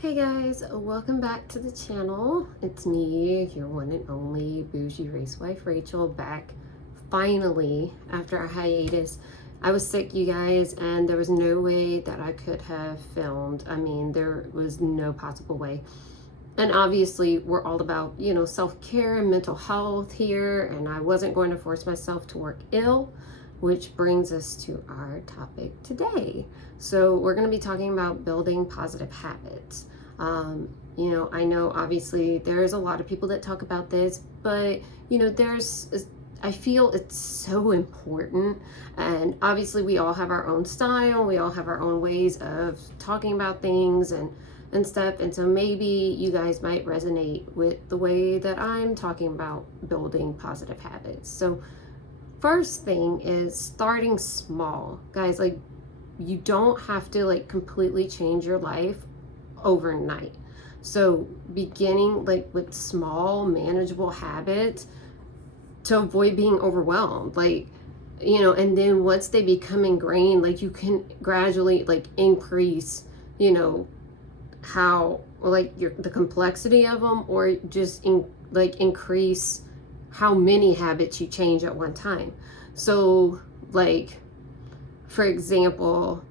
Hey guys, welcome back to the channel. It's me, your one and only bougie racewife Rachel, back finally after a hiatus. I was sick, you guys, and there was no way that I could have filmed. I mean, there was no possible way. And obviously, we're all about, self-care and mental health here, and I wasn't going to force myself to work ill, which brings us to our topic today. So we're going to be talking about building positive habits. I know obviously there's a lot of people that talk about this, but I feel it's so important. And obviously we all have our own style, we all have our own ways of talking about things and stuff. And so maybe you guys might resonate with the way that I'm talking about building positive habits. So first thing is starting small. Guys, like, you don't have to completely change your life overnight. So beginning with small manageable habits to avoid being overwhelmed, and then once they become ingrained, you can gradually increase, how the complexity of them, or just increase how many habits you change at one time. So for example,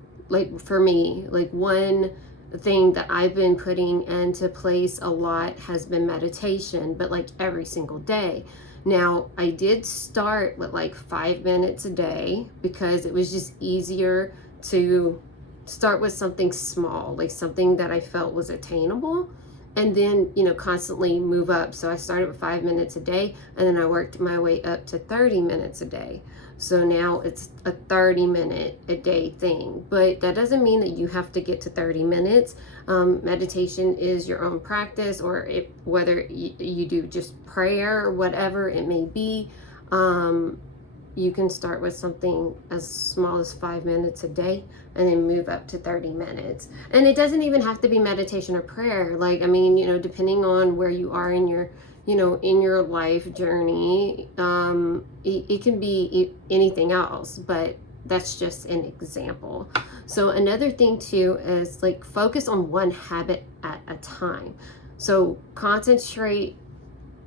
for me, one thing that I've been putting into place a lot has been meditation, but every single day. Now, I did start with 5 minutes a day because it was just easier to start with something small, something that I felt was attainable, and then constantly move up. So I started with 5 minutes a day, and then I worked my way up to 30 minutes a day. So now it's a 30-minute a day thing, but that doesn't mean that you have to get to 30 minutes. Meditation is your own practice, or whether you do just prayer or whatever it may be. You can start with something as small as 5 minutes a day and then move up to 30 minutes. And it doesn't even have to be meditation or prayer. Depending on where you are in your, in your life journey, it can be anything else, but that's just an example. So another thing too is focus on one habit at a time. So concentrate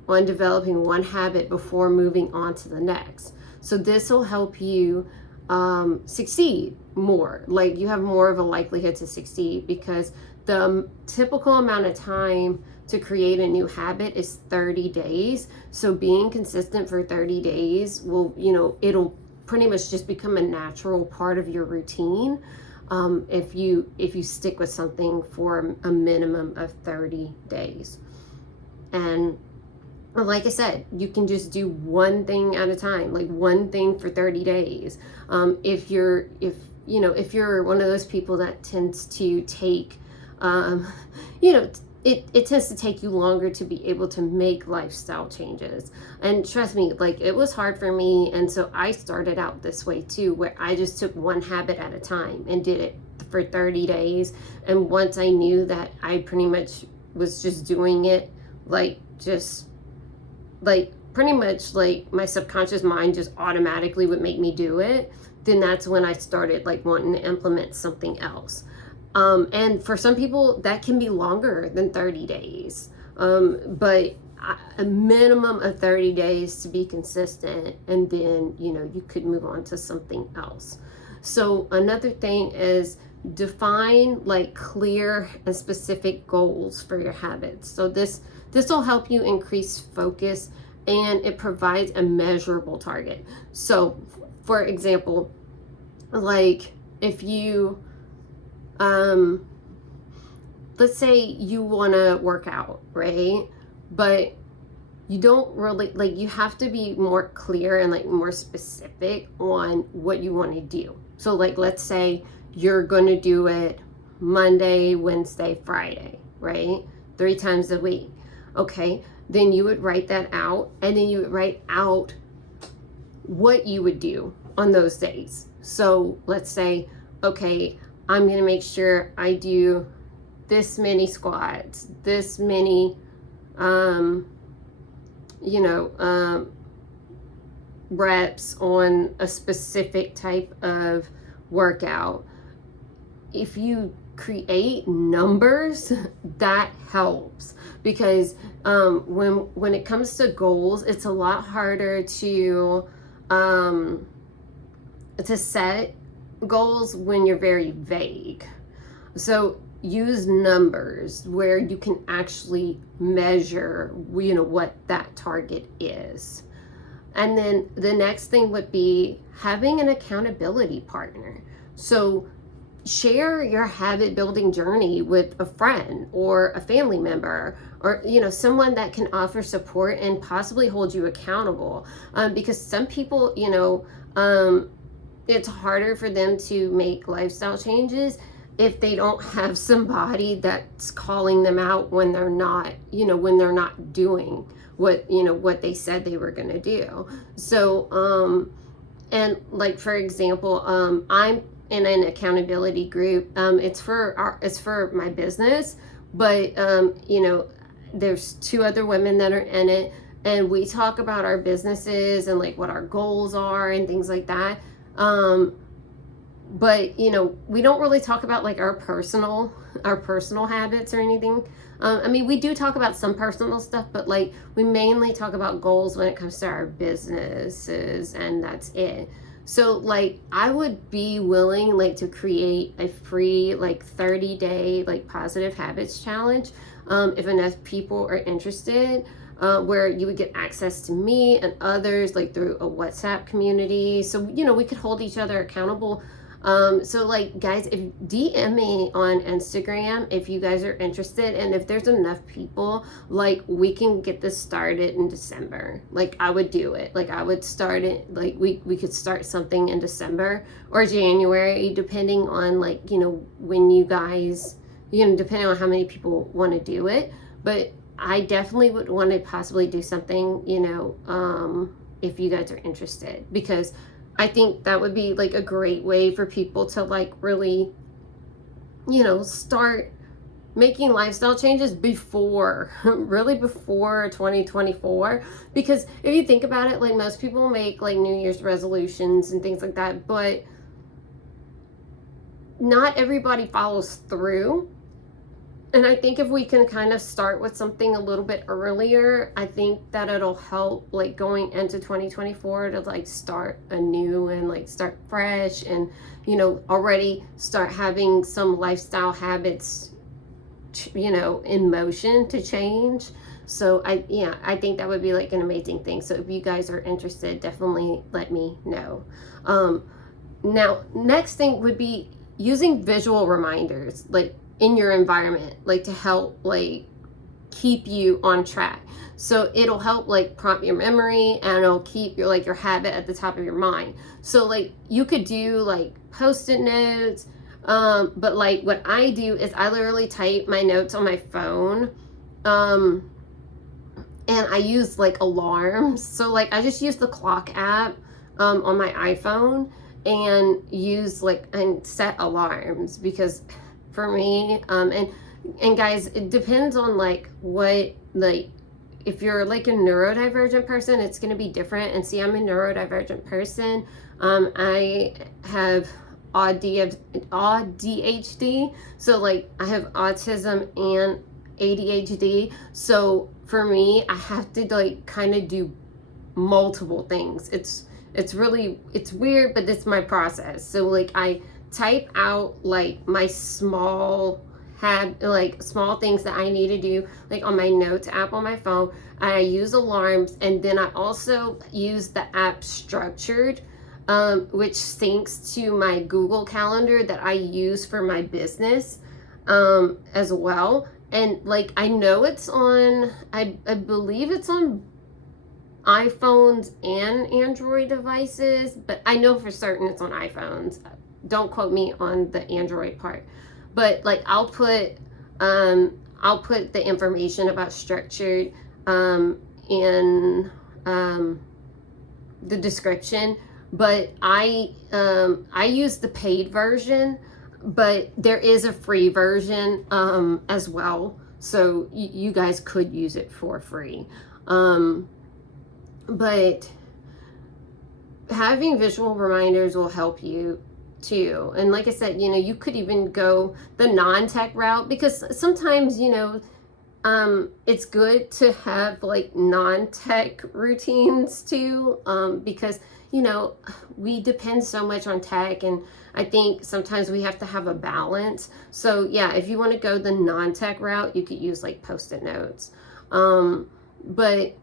on developing one habit before moving on to the next. So this will help you succeed more. You have more of a likelihood to succeed, because the typical amount of time to create a new habit is 30 days. So being consistent for 30 days will, it'll pretty much just become a natural part of your routine. If you stick with something for a minimum of 30 days. And like I said, you can just do one thing at a time, one thing for 30 days. If you're one of those people that tends to take, it tends to take you longer to be able to make lifestyle changes. And trust me, it was hard for me. And so I started out this way too, where I just took one habit at a time and did it for 30 days. And once I knew that I pretty much was just doing it, pretty much my subconscious mind just automatically would make me do it, then that's when I started wanting to implement something else. And for some people that can be longer than 30 days. But a minimum of 30 days to be consistent, and then you could move on to something else. So another thing is define clear and specific goals for your habits. So this will help you increase focus, and it provides a measurable target. So for example, if you let's say you want to work out, right? But you don't really, you have to be more clear and more specific on what you want to do. So let's say you're going to do it Monday, Wednesday, Friday, right? 3 times a week. Okay, then you would write that out, and then you would write out what you would do on those days. So let's say, okay, I'm going to make sure I do this many squats, this many, reps on a specific type of workout. If you create numbers, that helps, because when it comes to goals, it's a lot harder to set goals when you're very vague. So use numbers where you can actually measure, you know, what that target is. And then the next thing would be having an accountability partner. So share your habit building journey with a friend or a family member, or, you know, someone that can offer support and possibly hold you accountable. Because some people, you know, it's harder for them to make lifestyle changes if they don't have somebody that's calling them out when they're not, you know, when they're not doing what, you know, what they said they were going to do. So, and like, for example, I'm in an accountability group. It's for my business, but, you know, there's 2 other women that are in it, and we talk about our businesses and like what our goals are and things like that. But, you know, we don't really talk about like our personal habits or anything. I mean, we do talk about some personal stuff, but like we mainly talk about goals when it comes to our businesses, and that's it. So like I would be willing like to create a free like 30-day like positive habits challenge, if enough people are interested, where you would get access to me and others like through a WhatsApp community. So, you know, we could hold each other accountable. So like, guys, if DM me on Instagram if you guys are interested, and if there's enough people, like we can get this started in December. Like I would do it. Like I would start it, like we could start something in December or January, depending on like, you know, when you guys, you know, depending on how many people want to do it. But I definitely would want to possibly do something, you know, if you guys are interested, because I think that would be like a great way for people to like really, you know, start making lifestyle changes before, really before 2024. Because if you think about it, like most people make like New Year's resolutions and things like that, but not everybody follows through. And I think if we can kind of start with something a little bit earlier, I think that it'll help like going into 2024 to like start anew and like start fresh, and, you know, already start having some lifestyle habits, you know, in motion to change. So I think that would be like an amazing thing. So if you guys are interested, definitely let me know. Now, next thing would be using visual reminders, like in your environment, like to help like keep you on track. So it'll help like prompt your memory, and it'll keep your like your habit at the top of your mind. So like you could do like post-it notes, but like what I do is I literally type my notes on my phone, and I use like alarms. So like I just use the clock app on my iPhone, and use like and set alarms, because for me, and guys, it depends on like what, like if you're like a neurodivergent person, it's going to be different. And see, I'm a neurodivergent person. I have ADHD, so like I have autism and ADHD. So for me, I have to like kind of do multiple things. It's weird, but it's my process. So like I type out like my small things that I need to do like on my notes app on my phone. I use alarms, and then I also use the app Structured, which syncs to my Google Calendar that I use for my business as well. And like I know it's on, I believe it's on iPhones and Android devices, but I know for certain it's on iPhones. Don't quote me on the Android part, but like I'll put the information about Structured in the description. But I use the paid version, but there is a free version as well, so you guys could use it for free. But having visual reminders will help you too. And like I said, you know, you could even go the non-tech route, because sometimes, you know, it's good to have like non-tech routines too, because, you know, we depend so much on tech, and I think sometimes we have to have a balance. So yeah, if you want to go the non-tech route, you could use like post-it notes. But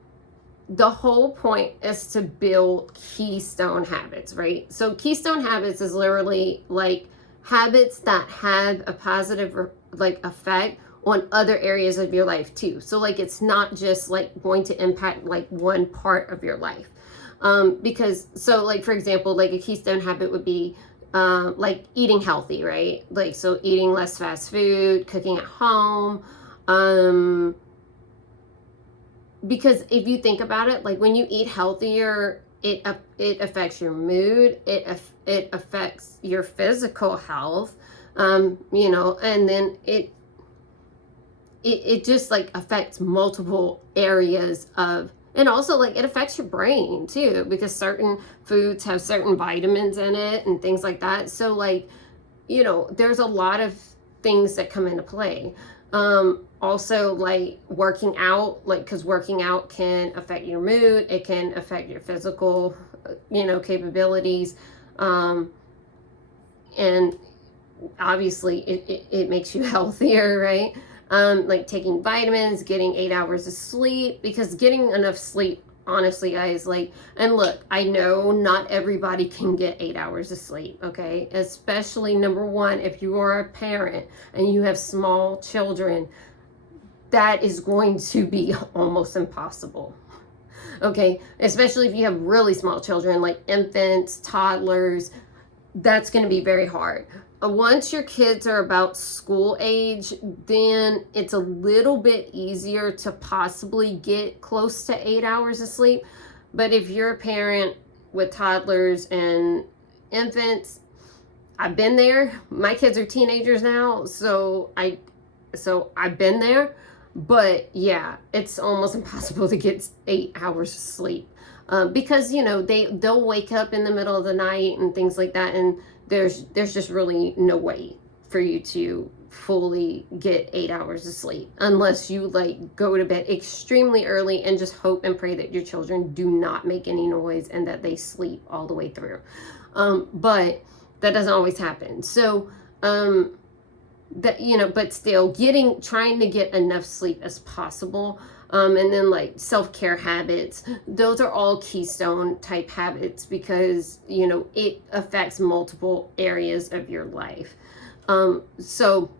the whole point is to build keystone habits, right? So keystone habits is literally like habits that have a positive like effect on other areas of your life too. So like it's not just like going to impact like one part of your life. Because so like for example, like a keystone habit would be like eating healthy, right? Like so eating less fast food, cooking at home, because if you think about it, like when you eat healthier, it affects your mood, it affects your physical health, you know, and then it just like affects multiple areas of, and also like it affects your brain too, because certain foods have certain vitamins in it and things like that. So like, you know, there's a lot of things that come into play. Also like working out, like, because working out can affect your mood, it can affect your physical, you know, capabilities, and obviously it makes you healthier, right? Like taking vitamins, getting 8 hours of sleep, because getting enough sleep, honestly guys, like, and look, I know not everybody can get 8 hours of sleep, okay? Especially number one, if you are a parent and you have small children, that is going to be almost impossible, okay? Especially if you have really small children like infants, toddlers, that's going to be very hard. Once your kids are about school age, then it's a little bit easier to possibly get close to 8 hours of sleep. But if you're a parent with toddlers and infants, I've been there. My kids are teenagers now, so I've been there. But yeah, it's almost impossible to get 8 hours of sleep, because, you know, they'll wake up in the middle of the night and things like that, and there's just really no way for you to fully get 8 hours of sleep unless you like go to bed extremely early and just hope and pray that your children do not make any noise and that they sleep all the way through. But that doesn't always happen. So that, you know, but still trying to get enough sleep as possible. And then like self-care habits, those are all keystone type habits, because, you know, it affects multiple areas of your life. So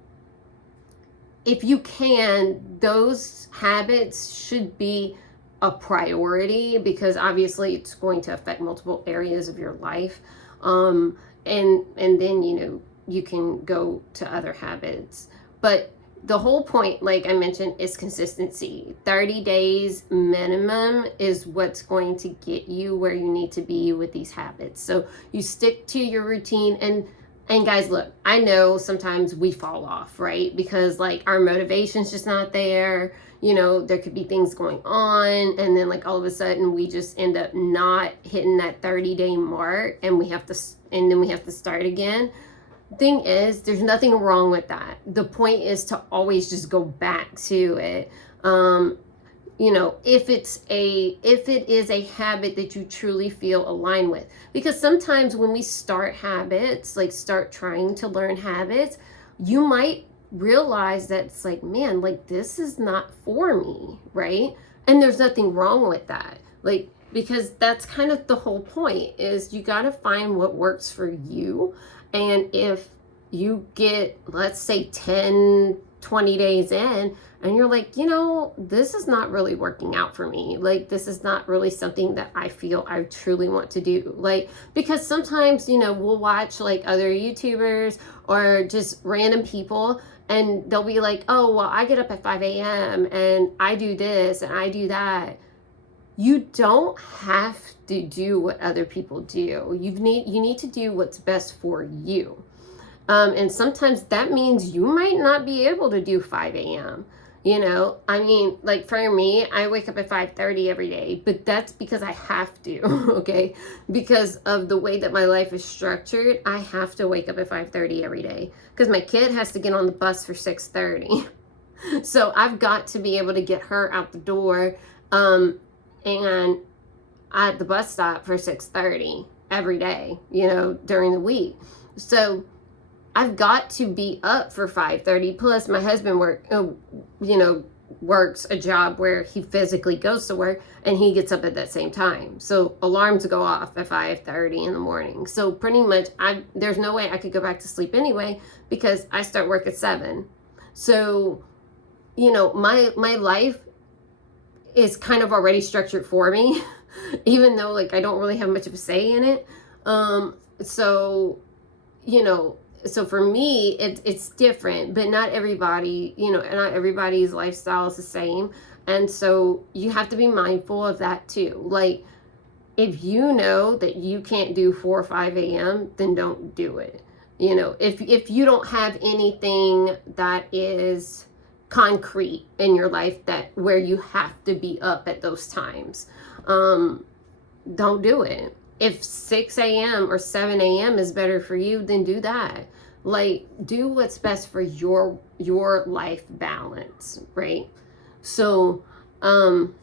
if you can, those habits should be a priority, because obviously it's going to affect multiple areas of your life. And then, you know, you can go to other habits. But the whole point, like I mentioned, is consistency. 30 days minimum is what's going to get you where you need to be with these habits. So you stick to your routine. And guys, look, I know sometimes we fall off, right? Because like our motivation's just not there. You know, there could be things going on, and then like all of a sudden we just end up not hitting that 30-day mark, and then we have to start again. Thing is, there's nothing wrong with that. The point is to always just go back to it. You know, if it is a habit that you truly feel aligned with, because sometimes when we start habits, like start trying to learn habits, you might realize that it's like, man, like this is not for me, right? And there's nothing wrong with that. Like, because that's kind of the whole point, is you got to find what works for you. And if you get, let's say 10, 20 days in, and you're like, you know, this is not really working out for me. Like, this is not really something that I feel I truly want to do. Like, because sometimes, you know, we'll watch like other YouTubers or just random people, and they'll be like, oh, well, I get up at 5 a.m. and I do this and I do that. You don't have to do what other people do. You need to do what's best for you. And sometimes that means you might not be able to do 5 a.m. You know, I mean, like for me, I wake up at 5:30 every day, but that's because I have to, okay? Because of the way that my life is structured, I have to wake up at 5:30 every day because my kid has to get on the bus for 6:30. So I've got to be able to get her out the door and at the bus stop for 6:30 every day, you know, during the week. So I've got to be up for 5:30. Plus, my husband works a job where he physically goes to work and he gets up at that same time. So alarms go off at 5:30 in the morning. So pretty much, there's no way I could go back to sleep anyway because I start work at 7. So, you know, my life is kind of already structured for me, even though like I don't really have much of a say in it. So, you know. So for me, it's different, but not everybody, you know, not everybody's lifestyle is the same. And so you have to be mindful of that too. Like, if you know that you can't do 4 or 5 a.m., then don't do it. You know, if you don't have anything that is concrete in your life that where you have to be up at those times, don't do it. If 6 a.m. or 7 a.m. is better for you, then do that. Like, do what's best for your life balance, right? So, and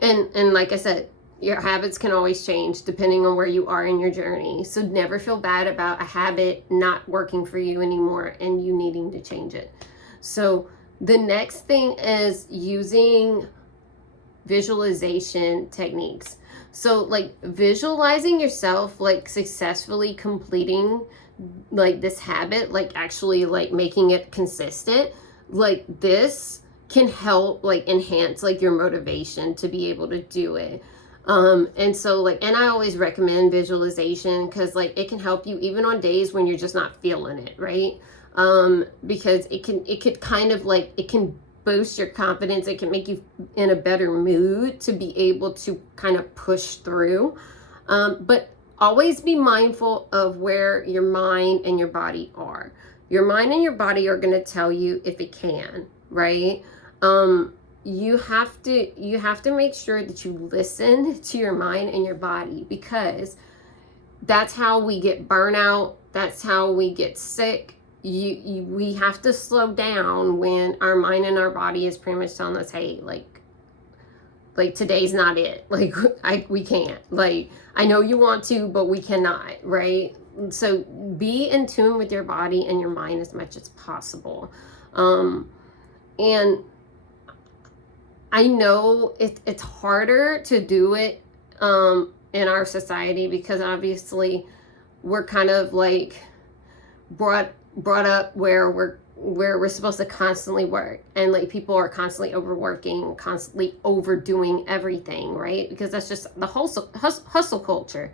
like I said, your habits can always change depending on where you are in your journey. So never feel bad about a habit not working for you anymore and you needing to change it. So the next thing is using visualization techniques. So like visualizing yourself like successfully completing like this habit, like actually like making it consistent, like this can help like enhance like your motivation to be able to do it. And so like, and I always recommend visualization because like it can help you even on days when you're just not feeling it, right? Because it could kind of like, it can boost your confidence. It can make you in a better mood to be able to kind of push through. But always be mindful of where your mind and your body are. Your mind and your body are going to tell you if it can, right? You have to make sure that you listen to your mind and your body, because that's how we get burnout. That's how we get sick. We have to slow down when our mind and our body is pretty much telling us, hey, like today's not it. Like we can't. Like, I know you want to, but we cannot, right? So be in tune with your body and your mind as much as possible. And I know it's harder to do it in our society because obviously we're kind of like brought up where we're supposed to constantly work, and like people are constantly overworking, constantly overdoing everything, right? Because that's just the hustle culture.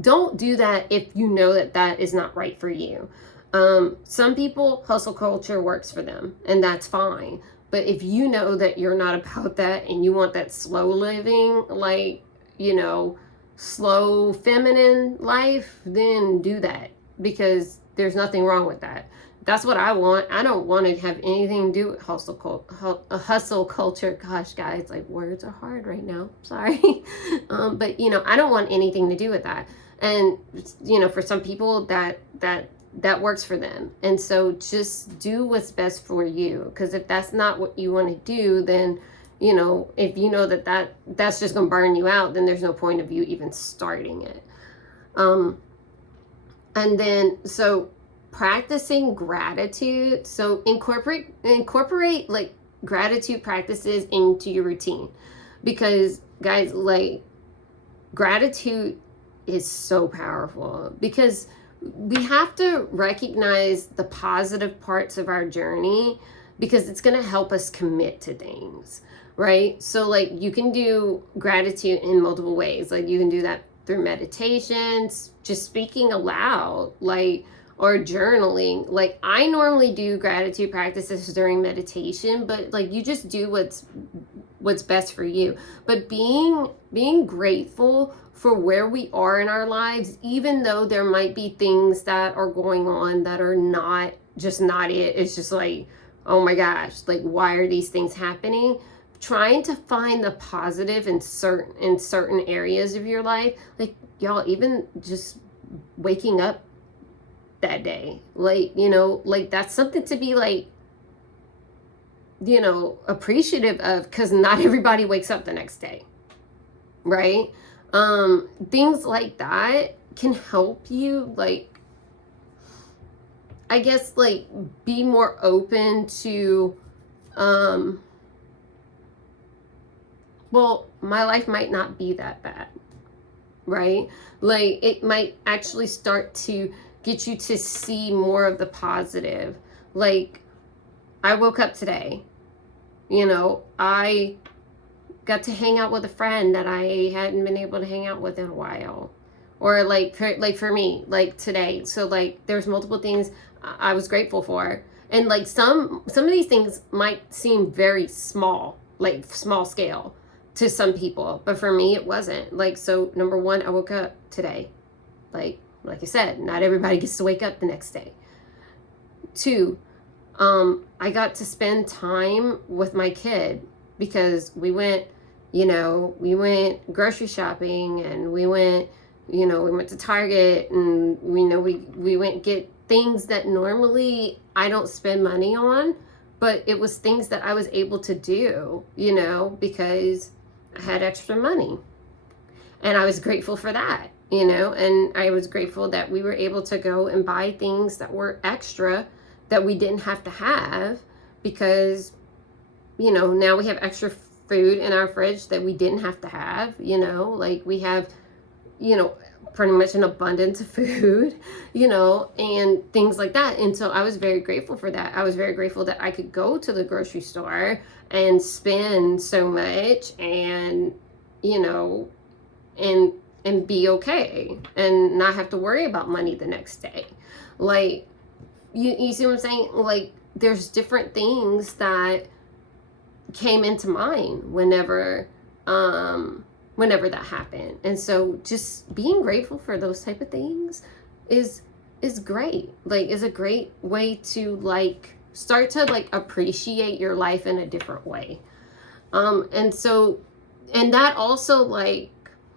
Don't do that if you know that is not right for you. Some people, hustle culture works for them, and that's fine. But if you know that you're not about that and you want that slow living, like, you know, slow feminine life, then do that, because there's nothing wrong with that. That's what I want. I don't want to have anything to do with hustle culture. Gosh, guys, like words are hard right now. Sorry. But, you know, I don't want anything to do with that. And, you know, for some people that works for them. And so just do what's best for you. Because if that's not what you want to do, then, you know, if you know that's just going to burn you out, then there's no point of you even starting it. And then, so practicing gratitude. So incorporate like gratitude practices into your routine, because guys, like gratitude is so powerful, because we have to recognize the positive parts of our journey, because it's going to help us commit to things, right? So like you can do gratitude in multiple ways. Like you can do that through meditations, just speaking aloud, like, or journaling. Like I normally do gratitude practices during meditation, but like you just do what's best for you. But being grateful for where we are in our lives, even though there might be things that are going on that are not it. It's just like oh my gosh, like, why are these things happening? Trying to find the positive in certain areas of your life. Like, y'all, even just waking up that day, like, you know, like, that's something to be like, you know, appreciative of, because not everybody wakes up the next day, right? Things like that can help you, like, I guess, like, be more open to, well, my life might not be that bad, right? Like, it might actually start to get you to see more of the positive. Like, I woke up today, you know, I got to hang out with a friend that I hadn't been able to hang out with in a while. Or like for me, like today. So like there's multiple things I was grateful for. And like some of these things might seem very small, like small scale to some people, but for me it wasn't. Like, so number one, I woke up today. Like I said, not everybody gets to wake up the next day. Two, I got to spend time with my kid because we went grocery shopping, and we went to Target, and we went get things that normally I don't spend money on, but it was things that I was able to do, you know, because I had extra money. And I was grateful for that, you know, and I was grateful that we were able to go and buy things that were extra that we didn't have to have, because, you know, now we have extra food in our fridge that we didn't have to have, you know, like we have, you know, pretty much an abundance of food, you know, and things like that. And so I was very grateful for that. I was very grateful that I could go to the grocery store and spend so much and, you know, and be okay and not have to worry about money the next day. Like, you see what I'm saying? Like, there's different things that came into mind whenever that happened. And so just being grateful for those type of things is great. Like, is a great way to like start to like appreciate your life in a different way. And that also like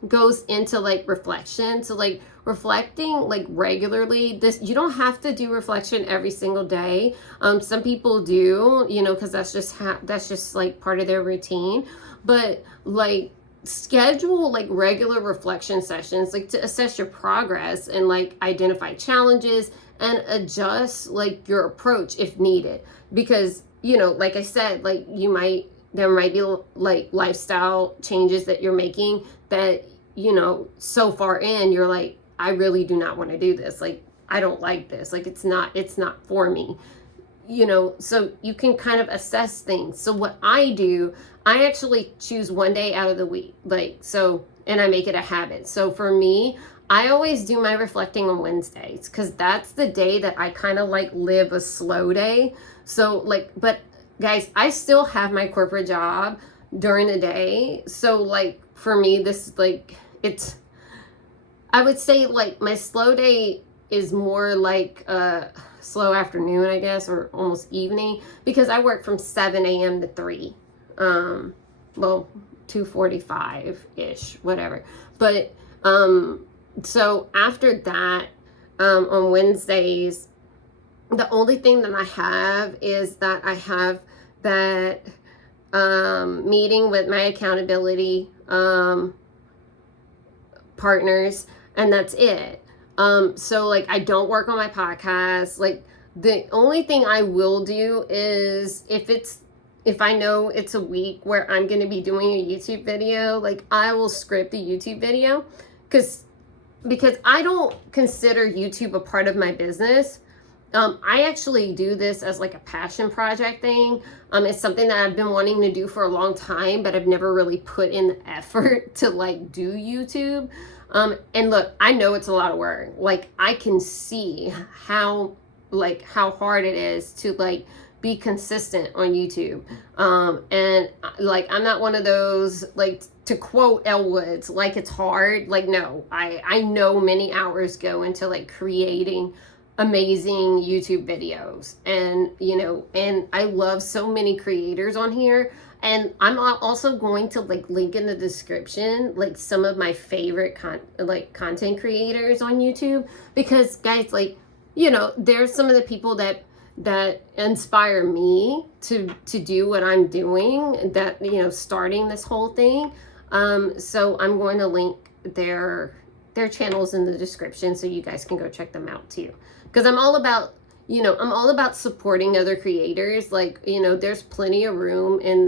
goes into like reflection. So like reflecting like regularly, this, you don't have to do reflection every single day. Some people do, you know, because that's just like part of their routine. But like schedule like regular reflection sessions, like to assess your progress and like identify challenges and adjust like your approach if needed. Because, you know, like I said, like there might be like lifestyle changes that you're making that, you know, so far in you're like, I really do not want to do this. Like, I don't like this. Like, it's not for me, you know, so you can kind of assess things. So what I do, I actually choose one day out of the week, like, so, and I make it a habit. So for me, I always do my reflecting on Wednesdays, because that's the day that I kind of like live a slow day. So like, but guys, I still have my corporate job during the day. So like, for me, this like, I would say like my slow day is more like a slow afternoon, I guess, or almost evening, because I work from 7 a.m. to 3. Well, 2:45-ish, whatever. But, so after that, on Wednesdays, the only thing that I have is that I have that, meeting with my accountability, partners, and that's it. So like I don't work on my podcast. Like the only thing I will do is if I know it's a week where I'm going to be doing a YouTube video, like I will script the YouTube video, because I don't consider YouTube a part of my business. I actually do this as like a passion project thing. It's something that I've been wanting to do for a long time, but I've never really put in the effort to like do YouTube. And look, I know it's a lot of work. Like I can see how hard it is to like be consistent on YouTube. And like, I'm not one of those, like, to quote Elle Woods, like it's hard. Like, no, I know many hours go into like creating amazing YouTube videos. And, you know, and I love so many creators on here. And I'm also going to like link in the description like some of my favorite content creators on YouTube, because guys, like, you know, there's some of the people that inspire me to do what I'm doing, that, you know, starting this whole thing. So I'm going to link their channels in the description so you guys can go check them out too, because I'm all about, you know, I'm all about supporting other creators. Like, you know, there's plenty of room in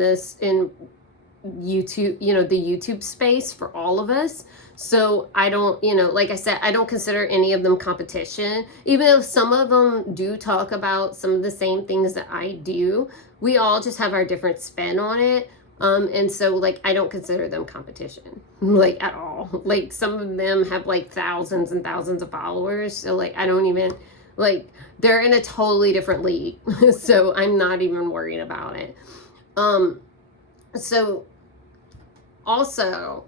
YouTube, you know, the YouTube space for all of us. So I don't, you know, like I said, I don't consider any of them competition, even though some of them do talk about some of the same things that I do. We all just have our different spin on it. And so like, I don't consider them competition, like at all. Like some of them have like thousands and thousands of followers. So like, I don't even, like, they're in a totally different league. So I'm not even worried about it. So also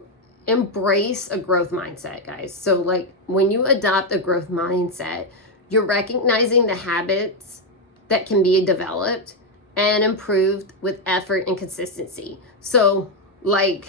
embrace a growth mindset, guys. So like when you adopt a growth mindset, you're recognizing the habits that can be developed and improved with effort and consistency. So like,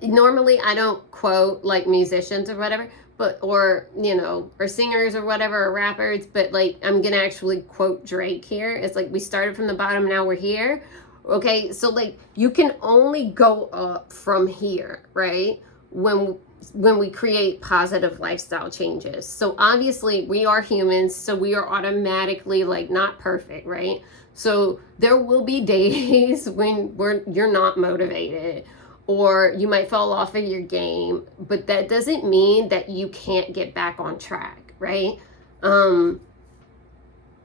normally I don't quote like musicians or whatever, but, or, you know, or singers or whatever, or rappers, but like, I'm gonna actually quote Drake here. It's like, we started from the bottom, now we're here. Okay, so like, you can only go up from here, right? When we create positive lifestyle changes. So obviously we are humans, so we are automatically like not perfect, right? So there will be days when you're not motivated, or you might fall off of your game, but that doesn't mean that you can't get back on track, right? You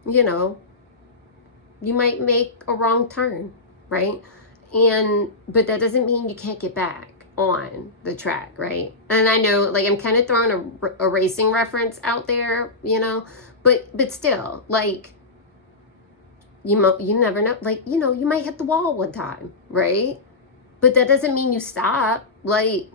know, you might make a wrong turn, right? But that doesn't mean you can't get back on the track, right? And I know, like, I'm kind of throwing a racing reference out there, you know, but still, like, you never know, like, you know, you might hit the wall one time, right? But that doesn't mean you stop. Like,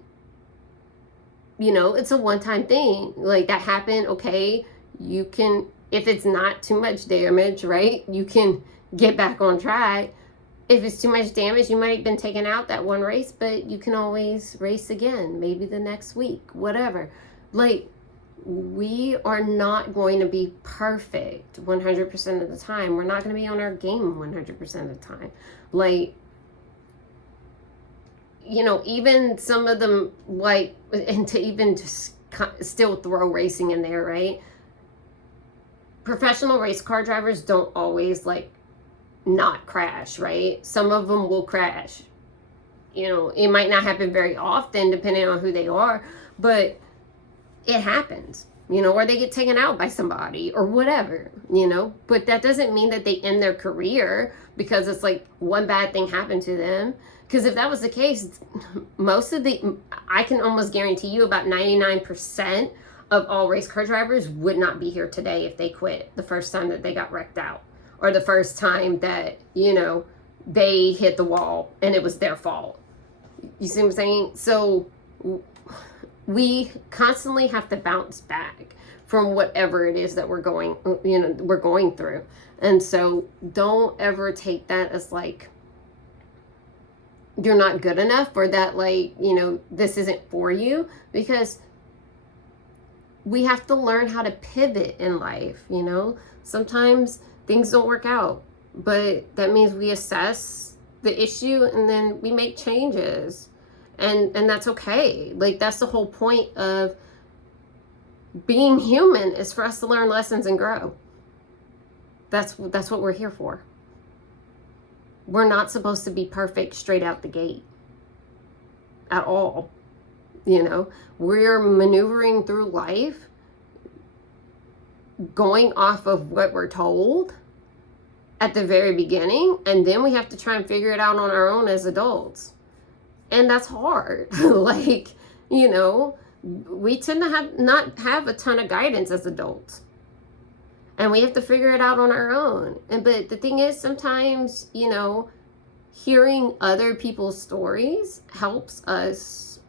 you know, it's a one-time thing. Like, that happened, okay, you can, if it's not too much damage, right, you can get back on track. If it's too much damage, you might have been taken out that one race, but you can always race again, maybe the next week, whatever. Like, we are not going to be perfect 100% of the time. We're not going to be on our game 100% of the time. Like, you know, even some of them, like, and to even just still throw racing in there, right? Professional race car drivers don't always, like, not crash, right? Some of them will crash. You know, it might not happen very often depending on who they are, but it happens, you know, or they get taken out by somebody or whatever, you know, but that doesn't mean that they end their career because it's like one bad thing happened to them. Because if that was the case, I can almost guarantee you about 99% of all race car drivers would not be here today if they quit the first time that they got wrecked out, or the first time that, you know, they hit the wall and it was their fault. You see what I'm saying? So we constantly have to bounce back from whatever it is that we're going through. And so don't ever take that as like, you're not good enough, or that, like, you know, this isn't for you, because we have to learn how to pivot in life, you know? Sometimes things don't work out, but that means we assess the issue and then we make changes, and that's okay. Like, that's the whole point of being human, is for us to learn lessons and grow. That's what we're here for. We're not supposed to be perfect straight out the gate at all. You know, we're maneuvering through life going off of what we're told at the very beginning, and then we have to try and figure it out on our own as adults. And that's hard. Like, you know, we tend to not have a ton of guidance as adults. And we have to figure it out on our own. But the thing is, sometimes, you know, hearing other people's stories helps us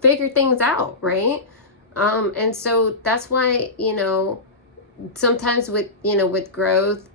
figure things out, right? And so that's why, you know, sometimes with, you know, with growth,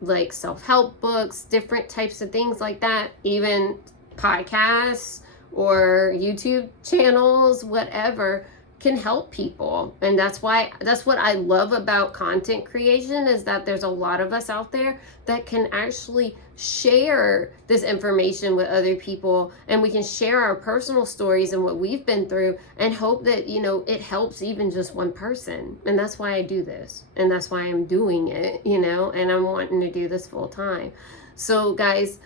like self-help books, different types of things like that, even podcasts or YouTube channels, whatever, can help people. And that's what I love about content creation, is that there's a lot of us out there that can actually share this information with other people, and we can share our personal stories and what we've been through, and hope that, you know, it helps even just one person. And that's why I do this, and that's why I'm doing it, you know, and I'm wanting to do this full time. So guys,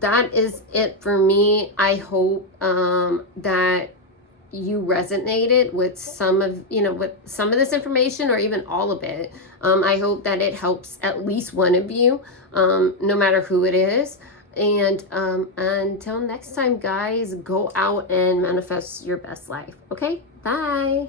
that is it for me. I hope that you resonated with some of, you know, with some of this information, or even all of it. I hope that it helps at least one of you, no matter who it is. And until next time, guys, go out and manifest your best life. Okay, bye.